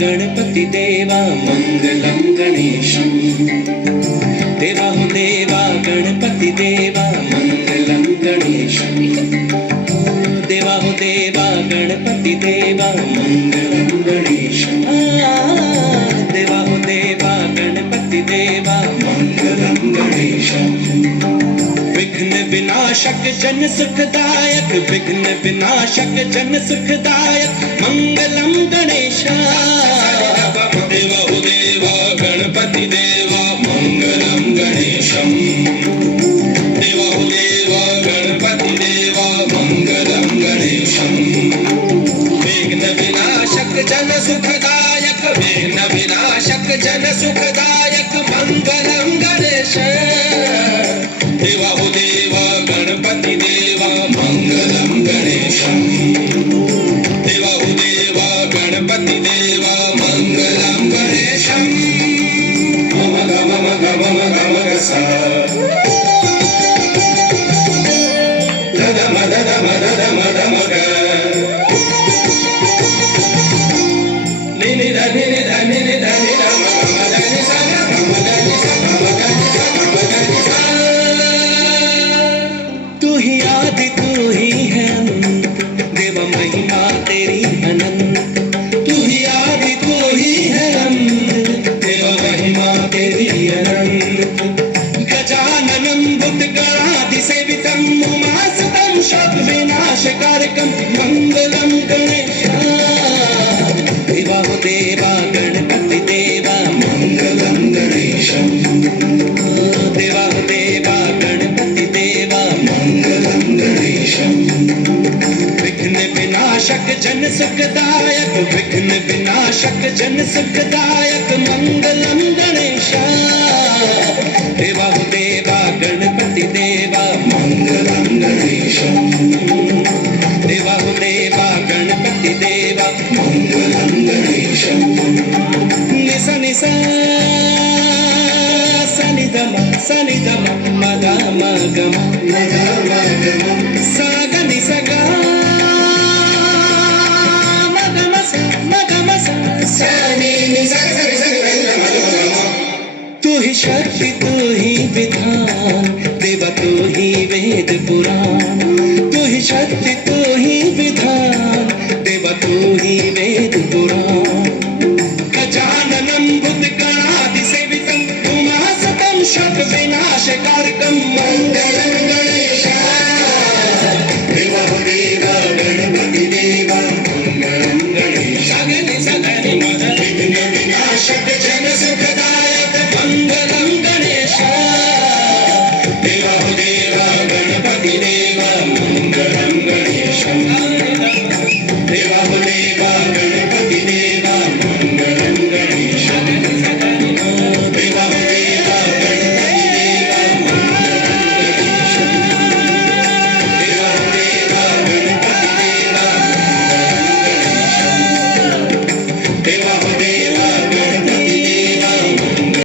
गणपती देवा मंगलम गणेशम। देवा हो देवा गणपती देवा मंगलम गणेशम। देवा हो देवा गणपती देवा मंगलम गणेशम। देवा हो देवा गणपती देवा मंगलम गणेशम। विघ्न विनाशक जन सुखदायक, विघ्न विनाशक जन सुखदायक मंगलम गणेशा। देवा हो देवा गणपति देवा मंगलम गणेशम। देवा हो देवा गणपति देवा मंगलम गणेशम। विघ्न विनाशक जन सुखदायक, विघ्न विनाशक जन सुखदायक मंगलम गणेश। देवा हो देवा गणपति देवा मंगलम गणेशम। देवा हो देवा गणपति देवा मंगलम गणेशम। मम गम गम गम गसा ददम ददम ददम दम ग निनि धनि धनि धनि धम गम धनि सा गम धनि सा गम धनि सा गम धनि सा। तू ही आदि तू ही है अनंत, देवा महिमा तेरी अनंत। तू ही आदि तू ही है अनंत, देवा महिमा तेरी अनंत। गजाननं भूतगणाधि सेवितं उमासुतं शोक विनाशकारकं मंगलम गणेशा। देवा हो देवा गणपति देवा मंगलम गणेशम। देवा हो देवा गणपति देवा मंगलम गणेशम। विघ्न विनाशक जन सुखदायक, विघ्न विनाशक जन सुखदायक मंगलम गणेशा। देवा हो देवा गणपति देवा मंगलम गणेशम। देवा हो देवा गणपति देवा मंगलम गणेशम। निसा निसा सनि धम मगा मगम सा ग नि सा ग मगम सा सा नि नि सा ग सा ग सा ग। तू ही शक्ति तू ही विधान, देवा तू ही वेद पुराण। तू ही शक्ति तू ही विधान, देवा तू ही वेद पुराण। गजाननं भूतगणाधि सेवितं उमासुतं शोक विनाशकारकं मंगलम